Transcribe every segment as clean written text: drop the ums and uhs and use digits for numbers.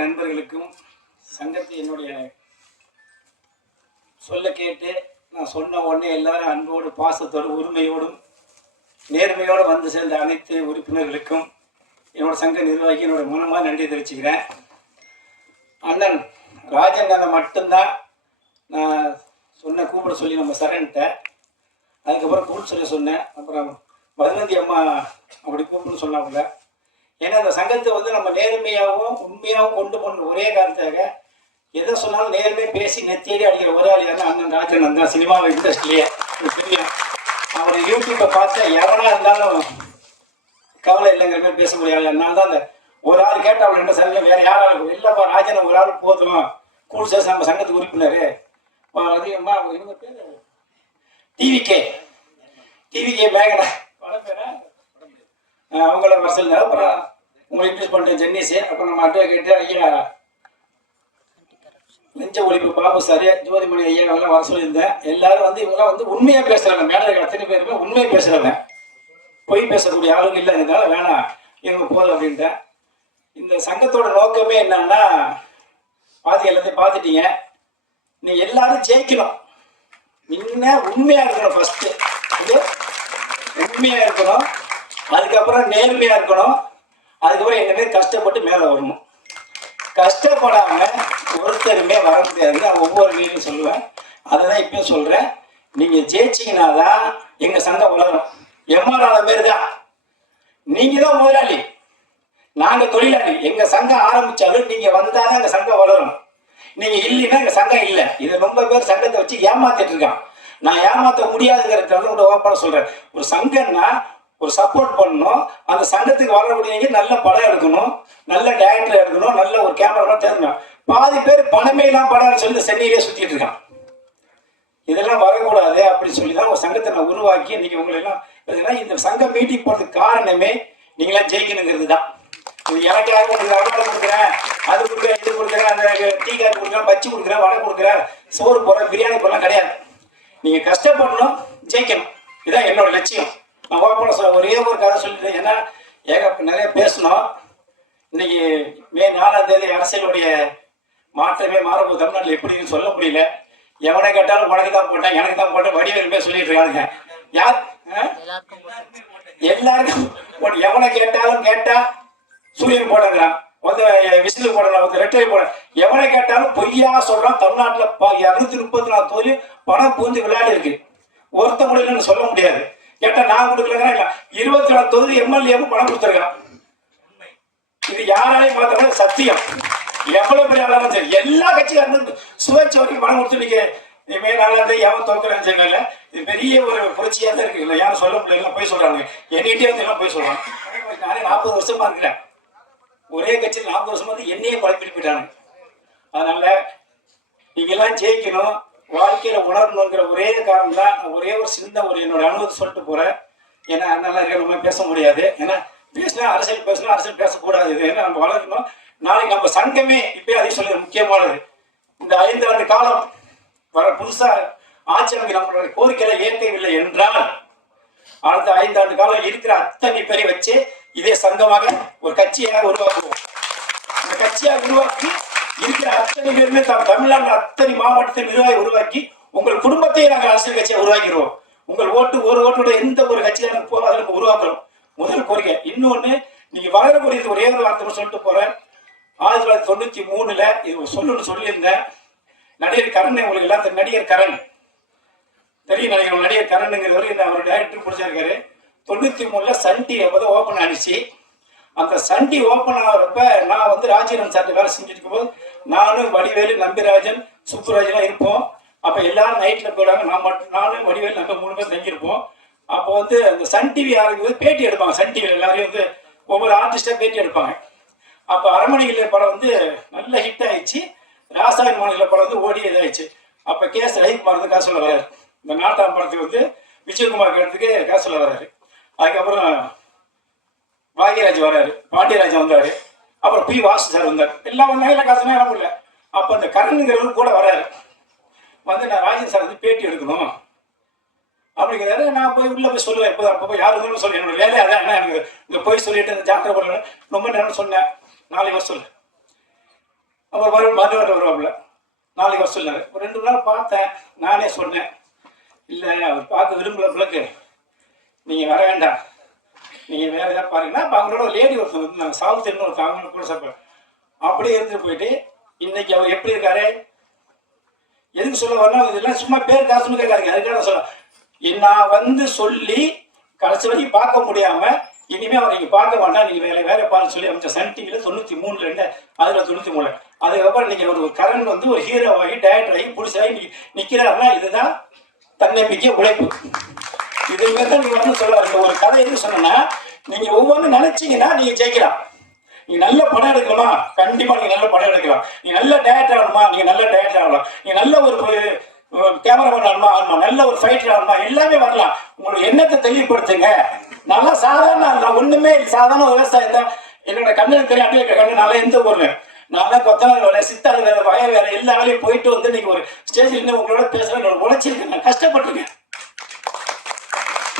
நண்பர்களுக்கும் சங்கத்தை என்னுடைய சொல்ல கேட்டு நான் சொன்ன உடனே எல்லாரும் அன்போடு பாசத்தோடு உரிமையோடும் நேர்மையோடு வந்து சேர்ந்த அனைத்து உறுப்பினர்களுக்கும் என்னோட சங்க நிர்வாகி என்னோட மனமாக நன்றி தெரிவிச்சுக்கிறேன். அண்ணன் ராஜன் அண்ணன் மட்டும்தான் நான் சொன்ன கூப்பிட சொல்லி நம்ம சரண்கிட்ட, அதுக்கப்புறம் கூப்பிட்டு சொல்ல சொன்னேன். அப்புறம் மதுநந்தி அம்மா அப்படி கூப்பிட்டு சொன்னாப்புல. ஏன்னா அந்த சங்கத்தை வந்து நம்ம நேர்மையாகவும் உண்மையாகவும் கொண்டு போன ஒரே காரணத்தாக எதை சொன்னாலும் நேர்மையாக பேசி நெத்தேடி அடிக்கிற ஒரு ஆள் யாருன்னா அண்ணன் ராஜன் தான். சினிமாவை இண்டஸ்ட்ரியிலேயே தெரியும். அவருடைய யூடியூப்பை பார்த்தா எவனா இருந்தாலும் கவலை இல்லைங்கிற மாதிரி பேச முடியாது. அதனால தான் அந்த ஒரு ஆள் கேட்ட அவள் ரெண்டு சங்கம் வேறு யாராலும் இல்லைப்பா ராஜன் ஒரு ஆள் போதும் கூடு சேஷம் நம்ம சங்கத்துக்கு உறுப்பினர் அதிகமாக இவங்க பேர் டிவிகே மேகனா பல பேரா அவங்கள வர சொல்லுங்க. அப்புறம் உங்களை இன்ட்ரெஸ்ட் பண்ணுறேன் ஜென்னிஸு. அப்புறம் நம்ம அட்வொகேட்டு ஐயா லஞ்ச ஒழிப்பு பாபு சார் ஜோதிமணி ஐயா எல்லாம் வர சொல்லியிருந்தேன். எல்லாரும் வந்து இவங்களாம் வந்து உண்மையாக பேசுகிறாங்க. மேடர்கள் அத்தனை பேருமே உண்மையாக பேசுகிறாங்க, பொய் பேசக்கூடிய ஆளுங்க இல்லைங்கிறதுனால வேணாம் இவங்க போதும் அப்படின்ட்டேன். இந்த சங்கத்தோட நோக்கமே என்னன்னா எல்லாத்தையும் பார்த்துட்டீங்க. நீ எல்லாரும் ஜெயிக்கணும். இன்ன உண்மையாக இருக்கணும். ஃபஸ்ட்டு இது உண்மையாக இருக்கணும், அதுக்கப்புறம் நேர்மையாக இருக்கணும், அதுக்கப்புறம் எங்கள் பேர் கஷ்டப்பட்டு மேலே வரணும். கஷ்டப்படாமல் ஒருத்தருமே வர முடியாது. நான் ஒவ்வொரு வீட்லையும் சொல்லுவேன். அதை தான் இப்பயும் சொல்கிறேன். நீங்கள் ஜெயிச்சிங்கன்னா தான் எங்கள் சங்கம் வளரும். எம்ஆர்ஆர் மாரி தான். நீங்கள் தான் முதலாளி, நாங்கள் தொழிலாளி. எங்கள் சங்கம் ஆரம்பித்தாலும் நீங்கள் வந்தால் தான் எங்கள் சங்கம் வளரும். நீங்கள் இல்லைன்னா எங்கள் சங்கம் இல்லை. இதை ரொம்ப பேர் சங்கத்தை வச்சு ஏமாத்திட்டு இருக்கான். நான் ஏமாற்ற முடியாதுங்கிறத ஓப்பனாக சொல்கிறேன். ஒரு சங்கம்னா ஒரு சப்போர்ட் பண்ணணும். அந்த சங்கத்துக்கு வரக்கூடியவங்க நல்ல படம் எடுக்கணும், நல்ல டேரக்டர் எடுக்கணும், நல்ல ஒரு கேமராமேன் தேர்ந்தணும். பாதி பேர் பணமே இல்லாமல் படம் சொல்லி சென்னையிலே சுற்றிட்டு இருக்கான். இதெல்லாம் வரக்கூடாது அப்படின்னு சொல்லி தான் ஒரு சங்கத்தை நான் உருவாக்கி இன்னைக்கு உங்களெல்லாம் இந்த சங்கம் மீட்டிங் போகிறதுக்கு காரணமே நீங்களாம் ஜெயிக்கணுங்கிறது தான். இது எனக்காக உங்களுக்கு அவார்டு கொடுக்குறேன், அது கொடுக்குறேன், இது கொடுக்குறேன், அந்த டீ கார்டு கொடுக்குறேன், பச்சி கொடுக்குறேன், வடை கொடுக்குறேன், சோறு போடுறேன், பிரியாணி போடலாம் கிடையாது. நீங்கள் கஷ்டப்படணும், ஜெயிக்கணும். இதுதான் என்னோட லட்சியம். நான் ஓப்பனாக சொல்ல ஒரே ஒரு கதை சொல்லிட்டேன். ஏன்னா நிறைய பேசணும். இன்னைக்கு மே 4ஆம் தேதி அரசியலுடைய மாற்றமே மாறப்போகுது. தமிழ்நாட்டில் எப்படின்னு சொல்ல முடியல. எவனை கேட்டாலும் உனக்கு தான் போட்டேன், எனக்கு தான் போட்டேன், வடிவேலுமே சொல்லிட்டு இருக்காங்க. யார் எல்லாருக்கும் எவனை கேட்டாலும் கேட்டா சூரியன் போடுங்கிறான், வந்து விசில் போடலாம், வந்து ரெட்டை போட. எவனை கேட்டாலும் பொய்யா சொல்றான். தமிழ்நாட்டில் 234 தொழில் பணம் பூந்து விளையாடி இருக்கு. ஒருத்த முடியலன்னு சொல்ல முடியாது. கேட்டா நான் கொடுக்கலங்கிறேன். இல்லை 24 தொகுதி எம்எல்ஏவும் பணம் கொடுத்துருக்கான். இது யாராலையும் மாற்ற சத்தியம். எவ்வளவு பெரிய ஆளாலும் சரி எல்லா கட்சியும் சுயேட்சை வரைக்கும் பணம் கொடுத்து நீங்க மே 4ஆம் தேதி எவன் தோக்குறேன்னு சொன்னால இது பெரிய ஒரு புரட்சியாக தான் இருக்கு. இல்லை யாரும் சொல்ல முடியல, போய் சொல்றாங்க. என்கிட்டே வந்து எல்லாம் போய் சொல்றாங்க. நானே 40 வருஷமா இருக்கிறேன். ஒரே கட்சியில் 40 வருஷமா வந்து என்னையே குழப்பிட்டு போயிட்டாங்க. அதனால நீங்க எல்லாம் ஜெயிக்கணும், வாழ்க்கையில உணரணுங்கிற ஒரே காரணம் தான். ஒரே ஒரு சின்ன ஒரு என்னோட அனுபவத்தை சொல்லிட்டு போறேன். ஏன்னா நல்லா நம்ம பேச முடியாது. ஏன்னா பேசினா அரசியல் பேசணும், அரசியல் பேசக்கூடாது. இது ஏன்னா நம்ம வளர்க்கணும். நாளைக்கு நம்ம சங்கமே இப்பயே அதை சொல்லுறது முக்கியமானது. இந்த 5 ஆண்டு காலம் வர புதுசா ஆட்சி அமைக்க நம்மளுடைய கோரிக்கைகளை ஏற்கவில்லை என்றால் அடுத்த 5 ஆண்டு காலம் இருக்கிற அத்தனை பேரை வச்சு இதே சங்கமாக ஒரு கட்சியாக உருவாக்குவோம். இந்த கட்சியாக உருவாக்கி இருக்கிற அத்தனை பேருமே தமிழ்நாடு அத்தனை மாவட்டத்தை நிர்வாகி உருவாக்கி உங்கள் குடும்பத்தையே நாங்கள் அரசியல் கட்சியை உருவாக்கிறோம். உங்கள் ஒரு ஓட்டோட எந்த ஒரு கட்சியாக போவோம் அதை நம்ம உருவாக்குறோம். முதல் கோரிக்கை. இன்னொன்று, நீங்க வளரக்கூடியது ஒரே ஒரு வார்த்தை சொல்லிட்டு போறேன். 1993 இது சொல்லணும்னு சொல்லியிருந்தேன். நடிகர் கரண், உங்களுக்கு எல்லாம் நடிகர் கரண் தெரியும் நினைக்கிறோம். நடிகர் கரண்ங்கிறவர் அவர் டைரக்டர் பிடிச்சிருக்காரு. 93 சன் டிவி அப்போதான் ஓப்பன் ஆனிச்சு. அந்த சன் டிவி ஓப்பன் ஆகிறப்ப நான் வந்து ராஜீவன் சார்ட்ட வேலை செஞ்சுட்டு இருக்கும்போது நானும் வடிவேலு, நம்பிராஜன், சுப்புராஜெல்லாம் இருப்போம். அப்போ எல்லாரும் நைட்டில் போயிடாங்க. நானும் வடிவேலு நம்ம 3 பேர் தங்கியிருப்போம். அப்போ வந்து அந்த சன் டிவி ஆரம்பிக்கும் பேட்டி எடுப்பாங்க. சன் டிவியில் எல்லாரையும் வந்து ஒவ்வொரு ஆர்டிஸ்டாக பேட்டி எடுப்பாங்க. அப்போ அரண்மனையில படம் வந்து நல்ல ஹிட் ஆயிடுச்சு. ராசாயன் மாநில படம் வந்து ஓடி இதாகிடுச்சு. அப்போ கேஸ் ரவிக்குமார் வந்து காசு சொல்ல வர்றாரு. இந்த நாட்டாம் படத்துக்கு வந்து விஜயகுமார் கேட்டதுக்கு காசு சொல்ல வர்றாரு. அதுக்கப்புறம் பாக்யராஜ் வர்றாரு, பாண்டியராஜன் வந்தார், அப்புறம் பி வாசு சார் வந்தார். எல்லாம் வந்தாங்க. இல்லை காசுனா இடம் இல்லை. அப்போ அந்த கரண்ங்கிறவர் கூட வர்றாரு. வந்து நான் ராஜன் சார் வந்து பேட்டி எடுக்கணும் அப்படிங்கிறாரு. நான் போய் உள்ளே போய் சொல்லுவேன். எப்போ அப்போ போய் யார் இருந்தாலும் சொல்லி என்னோட வேலையை அதான். எனக்கு இங்கே போய் சொல்லிட்டு இந்த ஜாக்கிர போடுறேன் ரொம்ப நேரம் சொன்னேன். 4 வருஷம் சொல்லு அப்புறம் மறுபடியும் வருவாப்புல, நாளைக்கு வர சொன்னார். ஒரு 2 நாள் பார்த்தேன். நானே சொன்னேன், இல்லை அவர் பார்க்க விரும்பல பிள்ளைக்கு, நீங்கள் வர வேண்டாம், நீங்கள் வேறு ஏதாவது பாருங்கன்னா. அப்போ அவங்களோட லேடி ஒருத்தர் வந்து நாங்கள் சாவுத்தின்னு ஒருத்தர் அவங்க கூட சாப்பிட்றோம். அப்படியே இருந்துட்டு போயிட்டு இன்னைக்கு அவர் எப்படி இருக்காரு, எதுக்கு சொல்ல வரணும், இதெல்லாம் சும்மா பேர் காசுன்னு கேட்காருங்க. அதுக்காக சொல்ல நான் வந்து சொல்லி கடைசி வரைக்கும் பார்க்க முடியாம இனிமேல் அவர் நீங்கள் பார்க்க வேண்டாம், நீங்கள் வேற பாருன்னு சொல்லி அமைச்ச சன் டிவியில் 93 அதில் 93. அதுக்கப்புறம் நீங்கள் ஒரு கரண் வந்து ஒரு ஹீரோவாகி டைரக்டர் ஆகி புடிச்சாகி நிற்கிறாருன்னா இதுதான் தன்னம்பிக்கை உழைப்பு. இதுவே தான் நீங்கள் வந்து சொல்ல வரீங்க. ஒரு கதை எது சொன்னா, நீங்கள் ஒவ்வொன்றும் நினைச்சீங்கன்னா நீங்கள் ஜெயிக்கலாம். நீங்க நல்ல படம் எடுக்கணுமா, கண்டிப்பா நீங்க நல்ல படம் எடுக்கலாம். நீங்க நல்ல டைரக்டர் ஆகணுமா, நீங்க நல்ல டைரக்டர் ஆகலாம். நீங்க நல்ல ஒரு கேமராமேன் ஆகணுமா, நல்ல ஒரு ஃபைட்டர் ஆகணுமா, எல்லாமே வரலாம். உங்களோட எண்ணத்தை தெளிவுபடுத்துங்க. நல்லா சாதாரண ஒண்ணுமே சாதாரண விவசாயம் தான். என்னோட கண்ணனுக்கு தெரியும், அப்படியே கண்ணு நல்லா எந்த ஊர்ல நல்லா கொத்தனார் வேலை, சித்தாள் வேலை, வய வேலை, எல்லா வேலையும் போயிட்டு வந்து நீங்க ஒரு ஸ்டேஜில் இருந்து உங்களோட பேசுறேன். என்னோட உழைச்சிருக்கேன், நான் கஷ்டப்பட்டிருக்கேன்.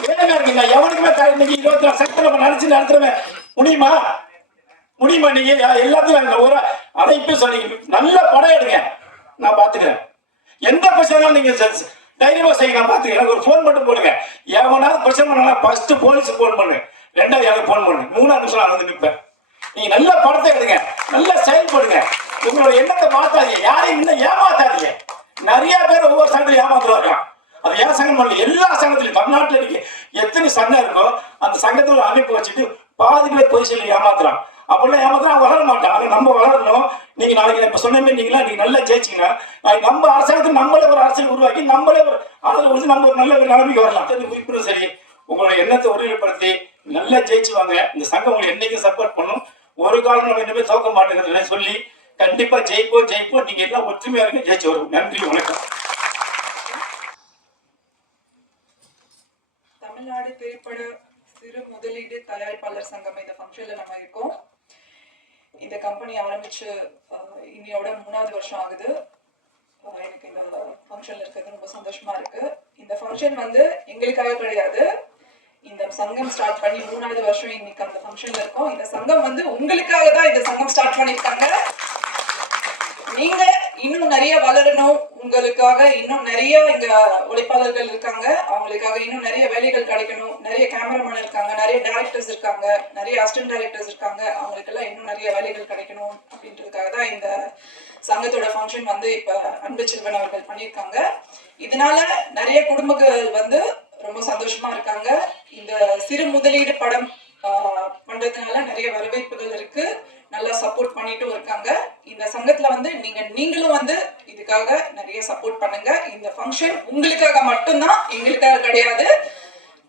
வேலையா இருக்கீங்க எவனுக்குமே இன்னைக்கு 24 செகண்ட் நம்ம நினைச்சு நடத்துறமே முடியுமா? நீங்க எல்லாத்தையும் ஒரு அழைப்பு சொன்னீங்க. நல்ல படம் எடுங்க, நான் பாத்துக்கிறேன். எந்த பிரச்சனை நீங்க தைரியமா செய்ய நான் பாத்துக்கிறேன். எனக்கு ஒரு போன் மட்டும் போடுங்க. எவனாவது பிரச்சனை பண்ணா ஃபர்ஸ்ட் போலீஸ் போன் பண்ணு, 2வது எனக்கு போன் பண்ணு, 3வது நிமிஷம் நான் வந்து நிற்பேன். நீங்க நல்ல படத்தை எடுங்க, நல்ல செயல்படுங்க. உங்களோட எண்ணத்தை மாத்தாதீங்க, யாரையும் இன்னும் ஏமாத்தாதீங்க. நிறைய பேர் ஒவ்வொரு சங்கத்திலும் ஏமாத்துவாங்க. அது ஏன் சங்கம் பண்ணல, எல்லா சங்கத்திலும் தமிழ்நாட்டில் இருக்கு எத்தனை சங்கம் இருக்கோ அந்த சங்கத்தில் அமைப்பு வச்சுட்டு பாதி பேர் போய் சொல்லி ஏமாத்துறான். அப்படிலாம் ஏமாத்திரம் வளர மாட்டான். ஆனால் நம்ம வளரணும். நீங்க நாளைக்கு இப்ப சொன்ன மாதிரி நீங்களா நீங்க நல்லா ஜெயிச்சிங்கன்னா நாளைக்கு நம்ம அரசாங்கத்துக்கு நம்மளே ஒரு அரசியல் உருவாக்கி நம்மளே ஒரு ஆதரவு கொடுத்து நம்ம ஒரு நல்ல ஒரு நிலைமைக்கு வரலாம். குறிப்பிடும் சரி, உங்களோட எண்ணத்தை ஒருநிலைப்படுத்தி நல்லா ஜெயிச்சுவாங்க. இந்த சங்கம் உங்களை என்னைக்கும் சப்போர்ட் பண்ணும். ஒரு காலம் நம்ம இன்னுமே தோக்க மாட்டேங்கிறத சொல்லி கண்டிப்பா ஜெயிப்போம். நீங்க எல்லாம் ஒற்றுமையா இருக்க ஜெயிச்சு வரும். நன்றி, வணக்கம். தமிழ்நாடு திரைப்பட சிறு முதலீடு தயாரிப்பாளர் சங்கம் இந்த ஃபங்க்ஷன்ல நம்ம இருக்கோம். இந்த கம்பெனி ஆரம்பிச்சு இன்னையோட 3வது வருஷம் ஆகுது. எனக்கு இந்த ஃபங்க்ஷன்ல இருக்கிறது ரொம்ப சந்தோஷமா இருக்கு. இந்த ஃபங்க்ஷன் வந்து எங்களுக்காக கிடையாது, இந்த சங்கம் ஸ்டார்ட் பண்ணி 3வது வருஷம் இன்னைக்கு அந்த ஃபங்க்ஷன்ல இருக்கோம். இந்த சங்கம் வந்து உங்களுக்காக தான் இந்த சங்கம் ஸ்டார்ட் பண்ணிருக்காங்க. நீங்க இன்னும் நிறைய வளரணும், உங்களுக்காக இன்னும் நிறைய இங்க உழைப்பாளர்கள் இருக்காங்க, அவங்களுக்காக இன்னும் நிறைய வேலைகள் கிடைக்கணும். நிறைய கேமராமேன் இருக்காங்க, நிறைய டைரக்டர்ஸ் இருக்காங்க, நிறைய அசிஸ்டன்ட் டைரக்டர்ஸ் இருக்காங்க, அவங்களுக்கு எல்லாம் இன்னும் நிறைய வேலைகள் கிடைக்கணும் அப்படின்றதுக்காக தான் இந்த சங்கத்தோட ஃபங்க்ஷன் வந்து இப்ப அன்பு செல்வன் அவர்கள் பண்ணியிருக்காங்க. இதனால நிறைய குடும்பங்கள் வந்து ரொம்ப சந்தோஷமா இருக்காங்க. இந்த சிறு முதலீடு படம் பண்றதுனால நிறைய வரவேற்புகள் இருக்கு, நல்லா சப்போர்ட் பண்ணிட்டும் இருக்காங்க. இந்த சங்கத்துல வந்து நீங்களும் வந்து இதுக்காக நிறைய சப்போர்ட் பண்ணுங்க. இந்த ஃபங்க்ஷன் உங்களுக்காக மட்டும்தான், எங்களுக்காக கிடையாது.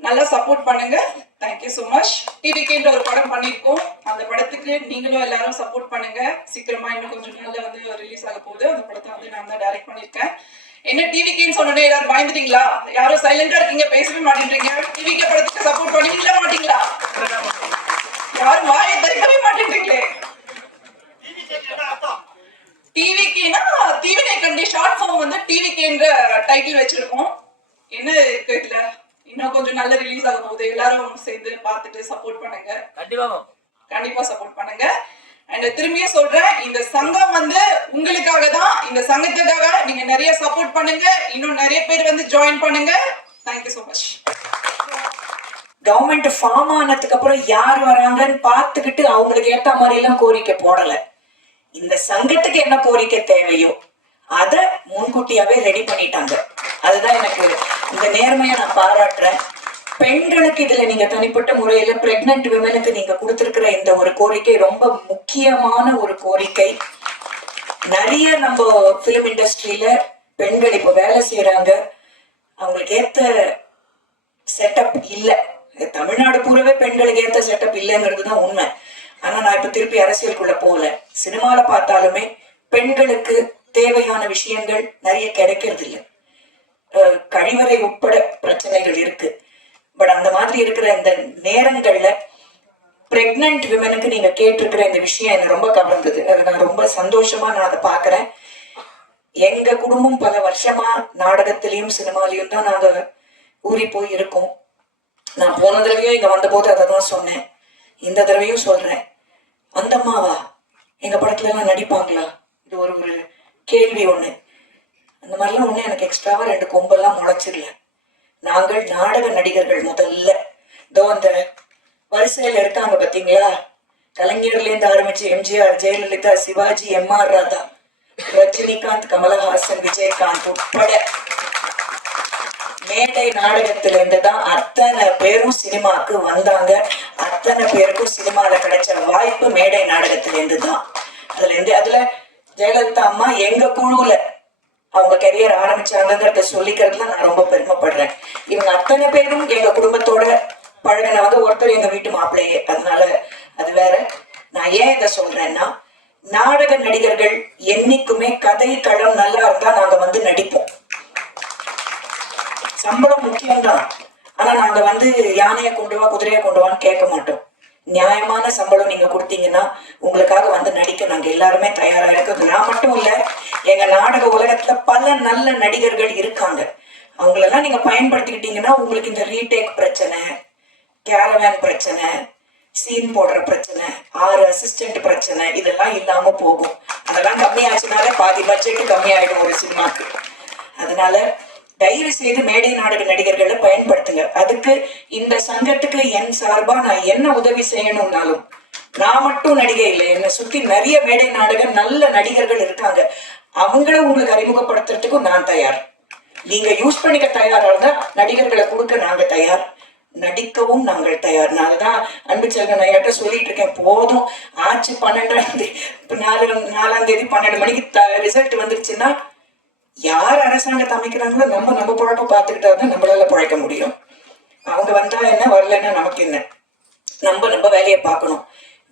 நல்லா சப்போர்ட் பண்ணுங்க. Thank you so much. டிவிகேன்ற ஒரு படம் பண்ணியிருக்கோம், அந்த படத்துக்கு நீங்களும் எல்லாரும் சப்போர்ட் பண்ணுங்க. சீக்கிரமா இன்னும் கொஞ்சம் நாள்ல வந்து ரிலீஸ் ஆக போகுது. அந்த படத்தை வந்து நான் தான் டைரக்ட் பண்ணியிருக்கேன். என்ன டிவிகேன்னு சொன்னோன்னே எல்லாரும் பயந்துட்டீங்களா? யாரும் சைலண்டா இருக்கீங்க, பேசவே மாட்டேன்றீங்க. டிவிகே படத்துக்கு சப்போர்ட் பண்ணுவீங்களா மாட்டீங்களா? யாரும் வாயை திறக்கவே மாட்டேன்றீங்களே. டிவிகேனா தீவினை கண்டி ஷார்ட் ஃபார்ம் வந்து டிவிகேன்ற டைட்டில் வச்சிருக்கோம். என்ன இருக்கு இதுல? இன்னும் கொஞ்சம் நல்ல ரிலீஸ் ஆக போகுது. எல்லாரும் சேர்ந்து பார்த்துட்டு சப்போர்ட் பண்ணுங்க. கண்டிப்பா சப்போர்ட் பண்ணுங்க. அண்ட் திரும்பியே சொல்றேன், இந்த சங்கம் வந்து உங்களுக்காக தான். இந்த சங்கத்துக்காக நீங்க நிறைய சப்போர்ட் பண்ணுங்க. இன்னும் நிறைய பேர் வந்து ஜாயின் பண்ணுங்க. Thank you so much. Government form ஆனதுக்கு அப்புறம் யார் வராங்கன்னு பார்த்துக்கிட்டு அவங்களுக்கு ஏற்ற மாதிரி எல்லாம் கோரிக்கை போடல. இந்த சங்கத்துக்கு என்ன கோரிக்கை தேவையோ அத முன்கூட்டியாவே ரெடி பண்ணிட்டாங்க. அதுதான் எனக்கு இந்த நேர்மையை நான் பாராட்டுறேன். பெண்களுக்கு இதுல நீங்க தனிப்பட்ட முறையில பிரெக்னன்ட் விமனுக்கு நீங்க கொடுத்திருக்கிற இந்த ஒரு கோரிக்கை ரொம்ப முக்கியமான ஒரு கோரிக்கை. நிறைய நம்ம பிலிம் இண்டஸ்ட்ரியில பெண்கள் இப்ப வேலை செய்யறாங்க, அவங்களுக்கு ஏத்த செட்டப் இல்லை. தமிழ்நாடு பூராவே பெண்களுக்கு ஏத்த செட்டப் இல்லைங்கிறது தான் உண்மை. ஆனா நான் இப்ப திருப்பி அரசியலுக்குள்ள போகல. சினிமால பார்த்தாலுமே பெண்களுக்கு தேவையான விஷயங்கள் நிறைய கிடைக்கிறது இல்லை. கழிவறை உட்பட பிரச்சனைகள் இருக்கு. பட் அந்த மாதிரி இருக்கிற இந்த நேரங்கள்ல பிரெக்னன்ட் விமனுக்கு நீங்க கேட்டிருக்கிற இந்த விஷயம் என்ன ரொம்ப கவர்ந்தது. அது நான் ரொம்ப சந்தோஷமா நான் அதை பாக்குறேன். எங்க குடும்பம் பல வருஷமா நாடகத்திலையும் சினிமாலையும் தான் நாங்க ஊறி போய் இருக்கோம். நான் போன தடவையும் இங்க வந்த போது அதை தான் சொன்னேன், இந்த தடவையும் சொல்றேன். அந்த அம்மாவா எங்க படத்துல எல்லாம் நடிப்பாங்களா? இது ஒரு ஒரு கேள்வி ஒண்ணு. அந்த மாதிரிலாம் ஒண்ணு எனக்கு எக்ஸ்ட்ராவா 2 கொம்பெல்லாம் முளைச்சிடல. நாங்கள் நாடக நடிகர்கள் முதல்ல இதோ அந்த வரிசையில இருக்காங்க பாத்தீங்களா, கலைஞர்ல இருந்து ஆரம்பிச்சு எம்ஜிஆர், ஜெயலலிதா, சிவாஜி, எம்ஆர் ராதா, ரஜினிகாந்த், கமலஹாசன், விஜயகாந்த் உட்பட மேடை நாடகத்திலிருந்து தான் அத்தனை பேரும் சினிமாக்கு வந்தாங்க. அத்தனை பேருக்கும் சினிமால கிடைச்ச வாய்ப்பு மேடை நாடகத்திலிருந்து தான். அதுல ஜெயலலிதா அம்மா எங்க குழுவுல அவங்க கரியர் ஆரம்பிச்சாங்கிறத சொல்லிக்கிறதுல நான் ரொம்ப பெருமைப்படுறேன். இவங்க அத்தனை பேரும் எங்க குடும்பத்தோட பழகினவங்க. ஒருத்தர் எங்க வீட்டு மாப்பிள்ளையே, அதனால அது வேற. நான் ஏன் இதை சொல்றேன்னா, நாடக நடிகர்கள் என்னைக்குமே கதை களம் நல்லா இருந்தா நாங்க வந்து நடிப்போம். சம்பளம் முக்கியம்தான், ஆனா நாங்க வந்து யானையை கொண்டு வா குதிரையை கொண்டு வான்னு கேட்க மாட்டோம். நியாயமான சம்பளம் நீங்க கொடுத்தீங்கன்னா உங்களுக்காக வந்து நடிக்க நாங்க எல்லாருமே தயாரா இருக்கோம். நான் மட்டும் இல்ல, எங்க நாடக உலகத்துல பல நல்ல நடிகர்கள் இருக்காங்க. அவங்களெல்லாம் நீங்க பயன்படுத்திக்கிட்டீங்கன்னா உங்களுக்கு இந்த ரீடேக் பிரச்சனை, கேரவேன் பிரச்சனை, சீன் போடுற பிரச்சனை, 6 அசிஸ்டன்ட் பிரச்சனை இதெல்லாம் இல்லாம போகும். அதெல்லாம் கம்மியாச்சுனாலே பாதி பட்ஜெட் கம்மியாயிடும் ஒரு சினிமாக்கு. அதனால தயவு செய்து மேடை நாடக நடிகர்களை பயன்படுத்துங்க. அதுக்கு இந்த சங்கத்துக்கு என் சார்பா நான் என்ன உதவி செய்யணும்னாலும், நான் மட்டும் நடிகை இல்லை, என்னை சுத்தி நிறைய மேடை நாடக நல்ல நடிகர்கள் இருக்காங்க. அவங்கள உங்களுக்கு அறிமுகப்படுத்துறதுக்கும் நான் தயார். நீங்க யூஸ் பண்ணிக்க தயாரா இருந்தா நடிகர்களை கொடுக்க நாங்க தயார், நடிக்கவும் நாங்கள் தயார். நான் தான் அன்பு செல்வன் ஐயாட்ட சொல்லிட்டு இருக்கேன், போதும் ஆச்சு 4ஆம் தேதி 12 மணிக்கு ரிசல்ட் வந்துருச்சுன்னா யார் அரசாங்கத்தை அமைக்கிறாங்களோ நம்ம பொழப்ப பார்த்துக்கிட்டா தான் நம்மளால பிழைக்க முடியும். அவங்க வந்தா என்ன, வரலன்னா நமக்கு என்ன. நம்ம வேலையை பார்க்கணும்,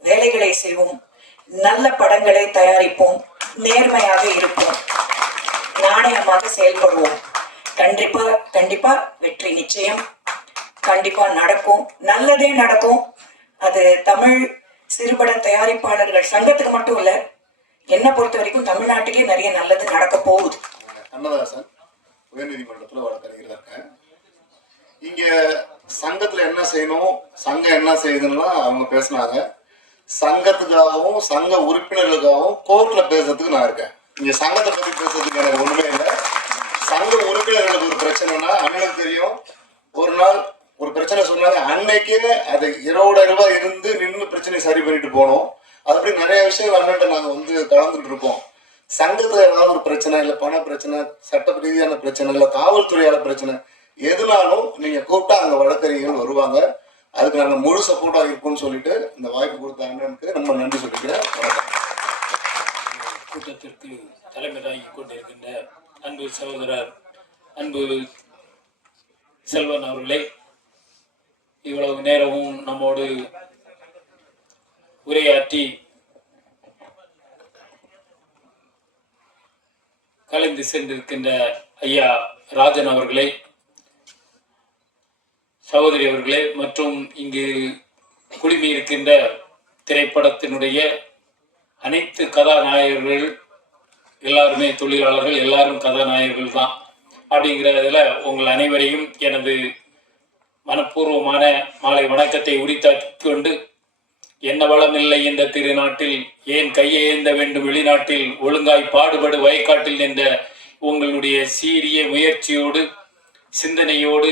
வேலைகளை செய்வோம், நல்ல படங்களை தயாரிப்போம், நேர்மையாக இருப்போம், நாணயமாக செயல்படுவோம். கண்டிப்பா வெற்றி நிச்சயம், கண்டிப்பா நடக்கும், நல்லதே நடக்கும். அது தமிழ் சிறுபட தயாரிப்பாளர்கள் சங்கத்துக்கு மட்டும் இல்ல, என்னை பொறுத்த வரைக்கும் தமிழ்நாட்டுக்கே நிறைய நல்லது நடக்க போகுது. கண்ணதாசன் உயர்நீதிமன்றத்தில் வழக்கறிஞர் இருக்கேன். இங்க சங்கத்துல என்ன செய்யணும், சங்கம் என்ன செய்யுதுன்னா அவங்க பேசினாங்க. சங்கத்துக்காகவும் சங்க உறுப்பினர்களுக்காகவும் கோர்ட்ல பேசுறதுக்கு நான் இருக்கேன். இங்க சங்கத்தை பத்தி பேசுறதுக்கு எனக்கு ஒண்ணுமே இல்லை. சங்க உறுப்பினர்களுக்கு ஒரு பிரச்சனைனா அண்ணனுக்கு தெரியும். ஒரு நாள் ஒரு பிரச்சனை சொன்னாங்க, அன்னைக்கே அது இரவோட இரவா இருந்து நின்று பிரச்சனையை சரி பண்ணிட்டு போனோம். அதுபடி நிறைய விஷயங்கள் அண்ணன்ட்ட நாங்க வந்து கலந்துட்டு இருப்போம். சங்கத்துல ஏதாவது ஒரு பிரச்சனை, இல்லை பண பிரச்சனை, சட்ட ரீதியான பிரச்சனை, இல்லை காவல்துறையால பிரச்சனை எதுனாலும் நீங்க கூப்பிட்டா அங்க வழக்கறிஞர்கள் வருவாங்க. அதுக்கு நாங்க முழு சப்போர்ட்டா இருப்போம்னு சொல்லிட்டு இந்த வாய்ப்பு கொடுத்த அண்ணனுக்கு ரொம்ப நன்றி சொல்லிக்கிறேன். கூட்டத்திற்கு தலைமை தாங்கி கொண்டிருக்கின்ற அன்பு சகோதரர் அன்பு செல்வன் அவர்களே, இவ்வளவு நேரமும் நம்மோடு உரையாற்றி கலந்து சென்றிருக்கின்ற ஐயா ராஜன் அவர்களே, சகோதரி அவர்களே, மற்றும் இங்கு குழுமி இருக்கின்ற திரைப்படத்தினுடைய அனைத்து கதாநாயகர்கள் எல்லாருமே தொழிலாளர்கள், எல்லாரும் கதாநாயகர்கள் தான். அப்படிங்கிறதுல உங்கள் அனைவரையும் எனது மனப்பூர்வமான மாலை வணக்கத்தை உரித்தாக்கிக் கொண்டு, என்ன வளமில்லை இந்த திருநாட்டில், ஏன் கையை ஏந்த வேண்டும் வெளிநாட்டில், ஒழுங்காய் பாடுபடு வயக்காட்டில் என்ற உங்களுடைய சீரிய முயற்சியோடு சிந்தனையோடு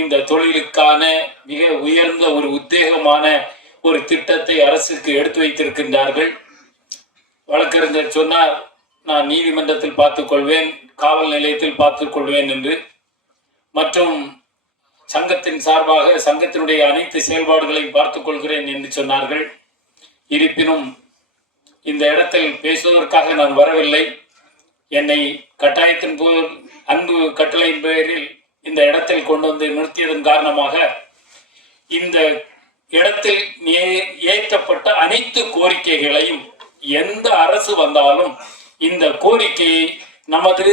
இந்த தொழிலுக்கான மிக உயர்ந்த ஒரு உத்தேகமான ஒரு திட்டத்தை அரசுக்கு எடுத்து வைத்திருக்கின்றார்கள். வழக்கறிஞர் சொன்னார், நான் நீதிமன்றத்தில் பார்த்துக்கொள்வேன், காவல் நிலையத்தில் பார்த்துக்கொள்வேன் என்று. மற்றும் சங்கத்தின் சார்பாக சங்கத்தினுடைய அனைத்து செயல்பாடுகளையும் பார்த்துக் கொள்கிறேன் என்று சொன்னார்கள். இருப்பினும் இந்த இடத்தில் பேசுவதற்காக நான் வரவில்லை. என்னை கட்டாயத்தின் போல் அன்பு கட்டளையின் பெயரில் இந்த இடத்தில் கொண்டு வந்து நிறுத்தியதன் காரணமாக இந்த இடத்தில் ஏற்றப்பட்ட அனைத்து கோரிக்கைகளையும் எந்த அரசு வந்தாலும் இந்த கோரிக்கையை நமது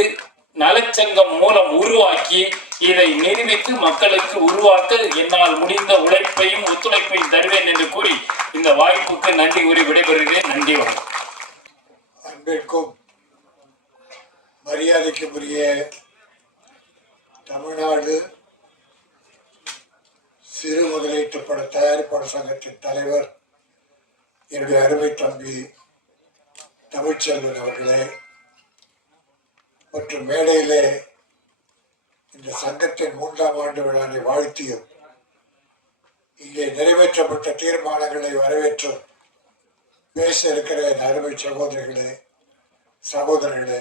நலச்சங்கம் மூலம் உருவாக்கி இதை நிரூபித்து மக்களுக்கு உருவாக்க என்னால் முடிந்த உழைப்பையும் ஒத்துழைப்பையும் தருவேன் என்று கூறி இந்த வாய்ப்புக்கு நன்றி கூறி விடைபெறுகிறேன். நன்றி, வணக்கம். அன்பிற்கும் மரியாதைக்குரிய தமிழ்நாடு சிறு முதலீட்டு பட தயாரிப்பாளர் சங்கத்தின் தலைவர் என்னுடைய அருமை தம்பி தமிழ்ச்செல்வன் அவர்களே மற்றும் மேடையிலே இந்த சங்கத்தின் 3ஆம் ஆண்டு விழாவை வாழ்த்தியும் இங்கே நிறைவேற்றப்பட்ட தீர்மானங்களை வரவேற்றும் பேச இருக்கிற என் அருமை சகோதரிகளே, சகோதரர்களே,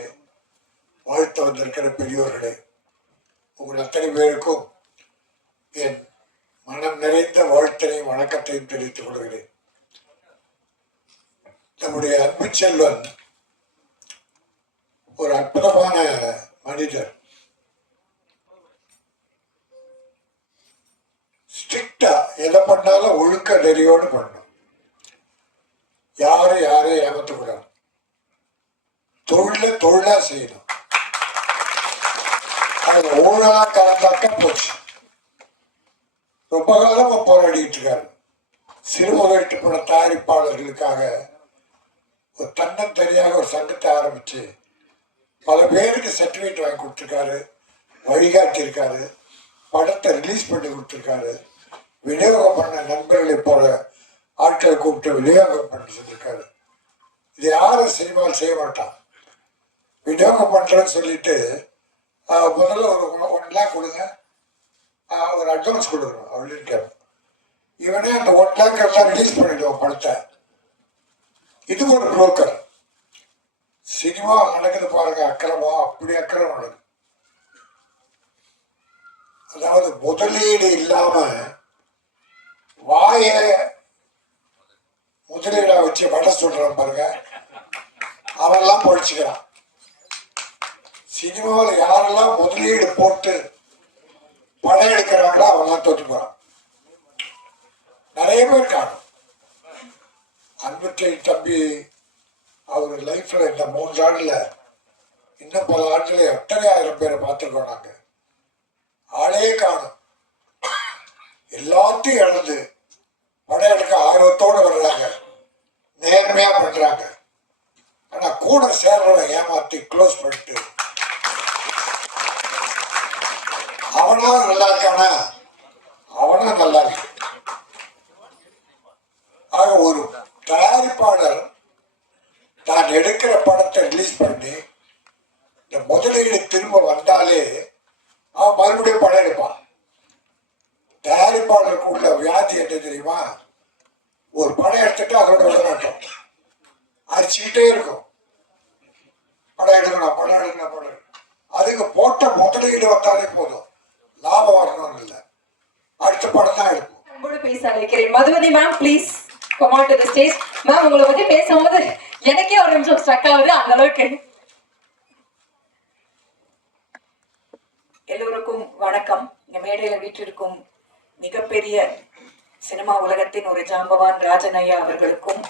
வாழ்த்து வந்திருக்கிற பெரியோர்களே, உங்கள் அத்தனை பேருக்கும் என் மனம் நிறைந்த வாழ்த்தினையும் வணக்கத்தையும் தெரிவித்துக் கொள்கிறேன். நம்முடைய அன்பு செல்வன் ஒரு அற்புதமான மனிதர். ஸ்ட்ரிக்டா எதை பண்ணாலும் ஒழுக்க நெறியோடு பண்ணணும். யாரையும் ஏமாற்றக்கூடாது. தொழிலா செய்யணும். அது ஊழலா கலந்தாக்க போச்சு. ரொம்ப காலமா போராடிட்டு இருக்காரு. சிறுமுகைட்டு பட தயாரிப்பாளர்களுக்காக ஒரு தன்னந்தனியாக ஒரு சங்கத்தை ஆரம்பிச்சு பல பேருக்கு சர்டிஃபிகேட் வாங்கி கொடுத்துருக்காரு, வழிகாட்டியிருக்காரு, படத்தை ரிலீஸ் பண்ணி கொடுத்துருக்காரு, விநியோகம் பண்ண நண்பர்களை போல ஆட்களை கூப்பிட்டு விநியோகம் பண்ணி சொல்லியிருக்காரு. இது யாரும் சினிமாவில் செய்ய மாட்டான். விநியோகம் பண்ணுறேன்னு சொல்லிட்டு முதல்ல ஒரு 1 lakh கொடுங்க, ஒரு அட்வான்ஸ் கொடுக்கணும் அப்படின்னு கேட்போம். இவனே அந்த 1 lakh எல்லாம் ரிலீஸ் பண்ணிடுவோம் படத்தை. இது ஒரு புரோக்கர். சினிமா நடக்குது பாருங்க, அக்கிரமா அப்படி அக்கிரமம் நடக்குது. அதாவது முதலீடு இல்லாம வாய முதலீடா வச்சு வடை சொல்றான் பாருங்க, அவெல்லாம் பொழிச்சுக்கிறான். சினிமாவில் யாரெல்லாம் முதலீடு போட்டு படம் எடுக்கிறாங்களோ அவெல்லாம் தோற்று போறான். நிறைய பேர் காணும். அன்புச்சை தம்பி அவர் லைஃப்ல இந்த 3 ஆண்டுல இன்னும் பல ஆண்டுல எத்தனை ஆயிரம் பேரை பார்த்துருக்கோம். நாங்க ஆளே காணும். எல்லாத்தையும் இழந்து படம் எடுக்க ஆர்வத்தோடு வர்றாங்க, நேர்மையா பண்றாங்க. ஆனா கூட சேர்றவனை ஏமாத்தி க்ளோஸ் பண்ணிட்டு அவனா நல்லா இருக்கானா, அவனா நல்லா இருக்கு. ஆக ஒரு தயாரிப்பாளர் தான் எடுக்கிற படத்தை ரிலீஸ் பண்ணி இந்த முதலீடு திரும்ப வந்தாலே அவன் மறுபடியும் படம் எடுப்பான். தயாரிப்பாளருக்கு உள்ள வியாதி என்ன தெரியுமா? ஒரு படம் எடுத்துட்டு அதோட விடமாட்டோம், அரிச்சுக்கிட்டே இருக்கும். படம் எடுக்கணும். அதுக்கு போட்ட முதலீடு வந்தாலே போதும், லாபம் வரணும்னு இல்லை, அடுத்த படம் தான் எடுப்போம். உங்களோட பேச அழைக்கிறேன். Madhuvathi ma'am, please come on to the stage. Ma'am, உங்களை பத்தி பேசும்போது எனக்கே ஒரு நிமிஷம் ஸ்ட்ரக் ஆகுது, அந்த அளவுக்கு. எல்லோருக்கும் வணக்கம். இந்த மேடையில வீற்றிருக்கும் மிகப்பெரிய சினிமா உலகத்தின் ஒரு ஜாம்பவான் ராஜனையா அவர்களுக்கும்,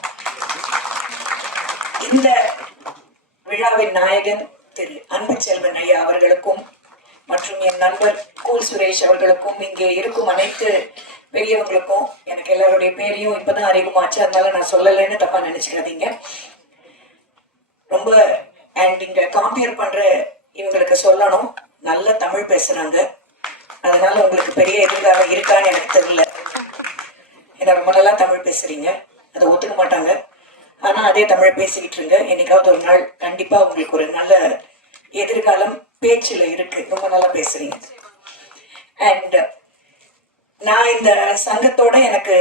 இந்த விழாவின் நாயகன் திரு அன்புச்செல்வன் ஐயா அவர்களுக்கும், மற்றும் என் நண்பர் கூல் சுரேஷ் அவர்களுக்கும், இங்கே இருக்கும் அனைத்து பெரியவங்களுக்கும், எனக்கு எல்லாருடைய பேரையும் இப்பதான் அறிமுகமாச்சு, அதனால நான் சொல்லலைன்னு தப்பா நினைச்சுக்காதீங்க. ரொம்ப அண்ட் இங்க காம்பேர் பண்ற இவங்களுக்கு சொல்லணும், நல்ல தமிழ் பேசுறாங்க. அதனால உங்களுக்கு பெரிய எதிர்காலம் இருக்கான்னு எனக்கு தெரியல. ஏன்னா ரொம்ப நல்லா தமிழ் பேசுறீங்க, அதை ஒத்துக்க மாட்டாங்க. ஆனா அதே தமிழ் பேசிக்கிட்டு இருங்க. என்னைக்காவது ஒரு நாள் கண்டிப்பா உங்களுக்கு ஒரு நல்ல எதிர்காலம் பேச்சுல இருக்கு. ரொம்ப நல்லா பேசுறீங்க. அண்ட் நான் இந்த சங்கத்தோட எனக்கு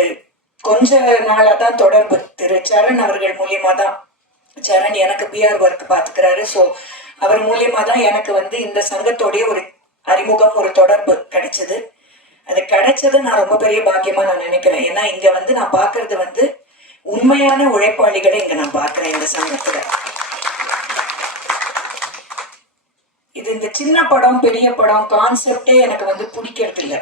கொஞ்ச நாளா தான் தொடர்பு. திரு சரண் அவர்கள் மூலியமா தான், சரண் எனக்கு பிஆர் ஒர்க் பாத்துக்கிறாரு. ஸோ அவர் மூலியமா தான் எனக்கு இந்த சங்கத்தோடைய ஒரு அறிமுகம், ஒரு தொடர்பு கிடைச்சது. அது கிடைச்சது நான் ரொம்ப பெரிய பாக்கியமா நான் நினைக்கிறேன். ஏன்னா இங்க நான் பாக்குறது உண்மையான உழைப்பாளிகளை இங்க நான் பாக்குறேன் இந்த சங்கத்துல. இது இந்த சின்ன படம் பெரிய படம் கான்செப்டே எனக்கு பிடிக்கிறது இல்லை.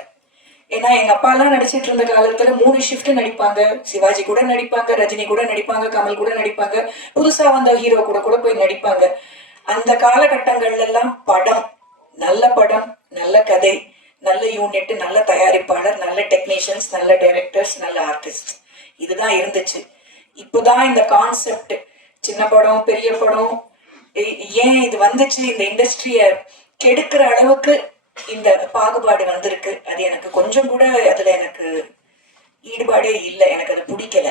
ஏன்னா எங்க அப்பா எல்லாம் நடிச்சிட்டு இருந்த காலத்துல 3 ஷிஃப்ட் நடிப்பாங்க. சிவாஜி கூட நடிப்பாங்க, ரஜினி கூட நடிப்பாங்க, கமல் கூட நடிப்பாங்க, புதுசா வந்த ஹீரோ கூட போய் நடிப்பாங்க. அந்த காலகட்டங்கள்ல எல்லாம் படம், நல்ல கதை, நல்ல யூனிட், நல்ல தயாரிப்பாளர், நல்ல டெக்னீஷியன்ஸ், நல்ல டைரக்டர்ஸ், நல்ல ஆர்டிஸ்ட், இதுதான் இருந்துச்சு. இப்போதான் இந்த கான்செப்ட் சின்ன படம் பெரிய படம் ஏன் இது வந்துச்சு, இந்த இண்டஸ்ட்ரிய கெடுக்கிற அளவுக்கு இந்த பாகுபாடு வந்திருக்கு. அது எனக்கு கொஞ்சம் கூட அதுல எனக்கு ஈடுபாடே இல்லை, எனக்கு அது பிடிக்கல.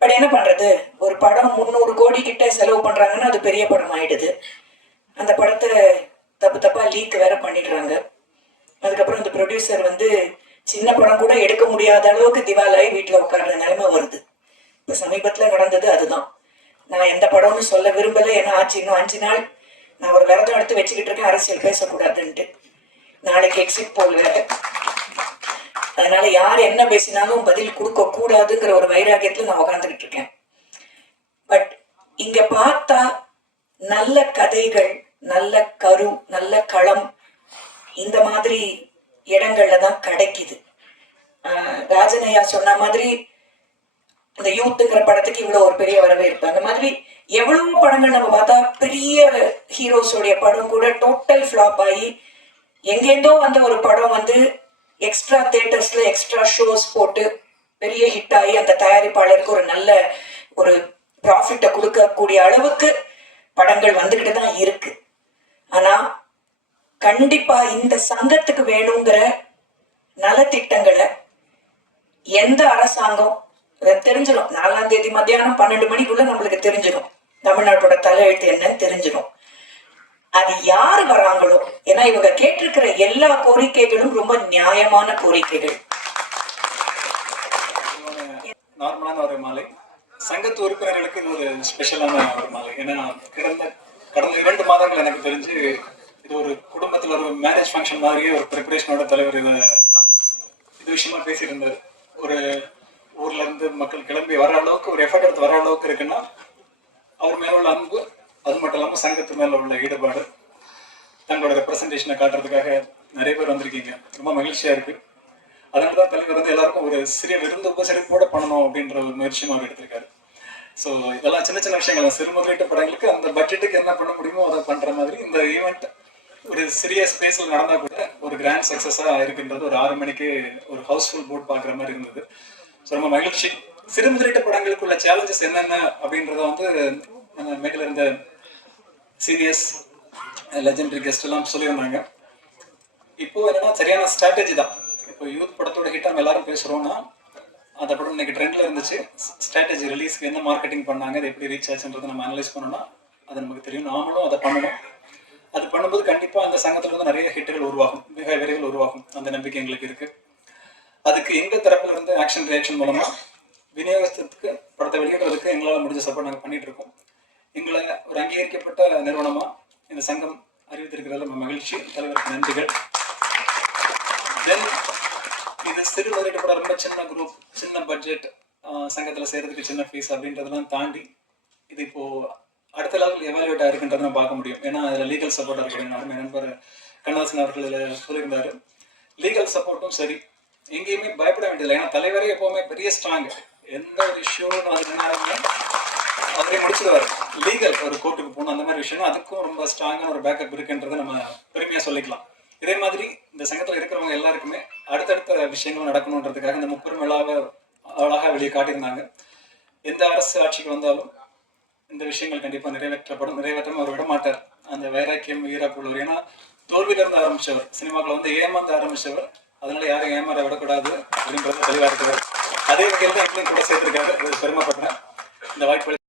பட் என்ன பண்றது, ஒரு படம் 300 கோடி கிட்ட செலவு பண்றாங்கன்னா அது பெரிய படம் ஆயிடுது. அந்த படத்தை தப்பா லீக் வேற பண்ணிடுறாங்க. அதுக்கப்புறம் இந்த ப்ரொடியூசர் வந்து சின்ன படம் கூட எடுக்க முடியாத அளவுக்கு திவாலாகி வீட்டில் உட்கார்ற நிலைமை வருது. இப்போ சமீபத்தில் நடந்தது அதுதான். நான் எந்த படம்னு சொல்ல விரும்பலை, ஏன்னா ஆச்சு இன்னும் 5 நாள் நான் ஒரு விரதம் எடுத்து வச்சுக்கிட்டு இருக்கேன், அரசியல் பேசக்கூடாதுன்ட்டு. நாளைக்கு எக்ஸிட் போல் வேற. அதனால யார் என்ன பேசினாலும் பதில் கொடுக்க கூடாதுங்கிற ஒரு வைராகியத்தில் நான் உட்காந்துக்கிட்டு இருக்கேன். பட் இங்க பார்த்தா நல்ல கதைகள், நல்ல கரு, நல்ல களம் இந்த மாதிரி இடங்கள்ல தான் கிடைக்குது. ராஜனையா சொன்ன மாதிரி இந்த யூத்துங்கிற படத்துக்கு இவ்வளவு ஒரு பெரிய வரவேற்பு. அந்த மாதிரி எவ்வளவு படங்கள் நம்ம பார்த்தா பெரிய ஹீரோஸோடைய படம் கூட டோட்டல் ஃபிளாப் ஆகி எங்கேருந்தோ வந்து ஒரு படம் வந்து எக்ஸ்ட்ரா தியேட்டர்ஸ்ல எக்ஸ்ட்ரா ஷோஸ் போட்டு பெரிய ஹிட் ஆகி அந்த தயாரிப்பாளருக்கு ஒரு நல்ல ஒரு ப்ராஃபிட்டை கொடுக்கக்கூடிய அளவுக்கு படங்கள் வந்துகிட்டு தான் இருக்கு. ஆனா கண்டிப்பா இந்த சங்கத்துக்கு வேணுங்கிற நலத்திட்டங்களை எந்த அரசாங்கம் தெரிஞ்சிடும். 4ஆம் தேதி மத்தியானம் 12 மணிக்குள்ள நம்மளுக்கு தெரிஞ்சிடும் தமிழ்நாட்டோட தலையெழுத்து என்னன்னு தெரிஞ்சிடும். அது யாரு வராங்களோ, ஏன்னா இவங்க கேட்டிருக்கிற எல்லா கோரிக்கைகளும் ரொம்ப நியாயமான கோரிக்கைகள். நார்மலான ஒரு மாலை, சங்கத்து உறுப்பினர்களுக்கு இது ஒரு ஸ்பெஷலான ஒரு மாலை. ஏன்னா கடந்த 2 மாதங்கள் எனக்கு தெரிஞ்சு இது ஒரு குடும்பத்தில் ஒரு மேரேஜ் ஃபங்க்ஷன் மாதிரியே ஒரு ப்ரிப்பரேஷனோட தலைவர் இது விஷயமா பேசியிருந்தார். ஒரு ஊர்ல இருந்து மக்கள் கிளம்பி வர அளவுக்கு ஒரு எஃபர்ட் எடுத்து வர அளவுக்கு இருக்குன்னா அவர் மேல உள்ள அன்பு, அது மட்டும் இல்லாமல் சங்கத்து மேல உள்ள ஈடுபாடு, தங்களோட ரெப்ரசன்டேஷனை காட்டுறதுக்காக நிறைய பேர் வந்திருக்கீங்க. ரொம்ப மகிழ்ச்சியா இருக்கு. அதனால தான் தலைவர் வந்து எல்லாருக்கும் ஒரு சிறிய விருந்து உபசரிப்போட பண்ணணும் அப்படின்ற ஒரு முயற்சியும் அவர் எடுத்திருக்காரு. ஸோ இதெல்லாம் சின்ன சின்ன விஷயங்கள், சிறு முதலீட்டு படங்களுக்கு அந்த பட்ஜெட்டுக்கு என்ன பண்ண முடியுமோ அதை பண்ற மாதிரி இந்த ஈவெண்ட் ஒரு சிறிய ஸ்பேஸ்ல நடந்தா கூட ஒரு கிராண்ட் சக்சஸா இருக்கின்றது. ஒரு 6 மணிக்கு ஒரு ஹவுஸ்ஃபுல் போர்ட் பாக்குற மாதிரி இருந்தது. ஸோ ரொம்ப மகிழ்ச்சி. சிறு முதலீட்டு படங்களுக்குள்ள சேலஞ்சஸ் என்னென்ன அப்படின்றத வந்து மேல இருந்த சீரியஸ் லெஜெண்டரி கெஸ்ட் எல்லாம் சொல்லியிருந்தாங்க. இப்போ என்னன்னா சரியான ஸ்ட்ராட்டஜி தான். இப்போ யூத் படத்தோட ஹிட் நம்ம எல்லாரும் பேசுறோம்னா அந்த படம் இன்னைக்கு ட்ரெண்ட்ல இருந்துச்சு. ஸ்ட்ராட்டஜி ரிலீஸ்க்கு என்ன மார்க்கெட்டிங் பண்ணாங்க, அது எப்படி ரீச் ஆச்சுன்றதை நம்ம அனலைஸ் பண்ணோம்னா அது நமக்கு தெரியும். நாமளும் அதை பண்ணணும். அது பண்ணும்போது கண்டிப்பா அந்த சங்கத்துல இருந்து நிறைய ஹிட்டுகள் உருவாகும், மிக விரைவில் உருவாகும். அந்த நம்பிக்கை எங்களுக்கு இருக்கு. அதுக்கு எங்க தரப்புல இருந்து ஆக்ஷன் ரியாக்ஷன் மூலமா விநியோகத்துக்கு படத்தை வெளியிடுறதுக்கு எங்களால் முடிஞ்ச சப்போர்ட் நாங்கள் பண்ணிட்டு இருக்கோம். எங்களை ஒரு அங்கீகரிக்கப்பட்ட நிறுவனமா இந்த சங்கம் அறிவித்திருக்கிறதுல நம்ம மகிழ்ச்சி. தலைவருக்கு நன்றிகள். தென் இது சிறு முதலீட்டு படம், ரொம்ப சின்ன குரூப், சின்ன பட்ஜெட், சங்கத்தில் செய்யறதுக்கு சின்ன ஃபீஸ் அப்படின்றதெல்லாம் தாண்டி இது இப்போ அடுத்த லெவல் எவாலுவேட் ஆயிருக்குன்றதை நம்ம பார்க்க முடியும். ஏன்னா அதில் லீகல் சப்போர்ட் இருக்கணும். நண்பர் கண்ணதாசன் அவர்கள் இதில் சொல்லியிருந்தாரு. லீகல் சப்போர்ட்டும் சரி, எங்கேயுமே பயப்பட வேண்டியதில்லை. ஏன்னா தலைவரே எப்பவுமே பெரிய ஸ்ட்ராங், எந்த ஒரு இஷ்யூன்னு அவரே முடிச்சிடுவார். லீகல் ஒரு கோர்ட்டுக்கு போகணும் அந்த மாதிரி விஷயம், அதுக்கும் ரொம்ப ஸ்ட்ராங்கான ஒரு பேக்கப் இருக்குன்றதை நம்ம பெருமையாக சொல்லிக்கலாம். இதே மாதிரி இந்த சங்கத்தில் இருக்கிறவங்க எல்லாருக்குமே அடுத்தடுத்த விஷயங்களும் நடக்கணுன்றதுக்காக இந்த 30 விழாவை அழகாக வெளியே காட்டியிருந்தாங்க. எந்த அரசு ஆட்சிக்கு வந்தாலும் இந்த விஷயங்கள் கண்டிப்பாக நிறைவேற்றப்படும். நிறைவேற்றாம அவர் விட மாட்டார். அந்த வைராக்கியம் வீராப்புள்ளவர். ஏன்னா தோல்வியில இருந்து ஆரம்பிச்சவர், சினிமாக்களை வந்து ஏமாந்து ஆரம்பிச்சவர். அதனால யாரும் ஏமாற விடக்கூடாது அப்படின்றது தெளிவாக இருக்கிறார். அதே வகையில் தான் எங்களையும் கூட சேர்த்திருக்காரு. பெருமைப்படுறேன். இந்த வாய்ப்பு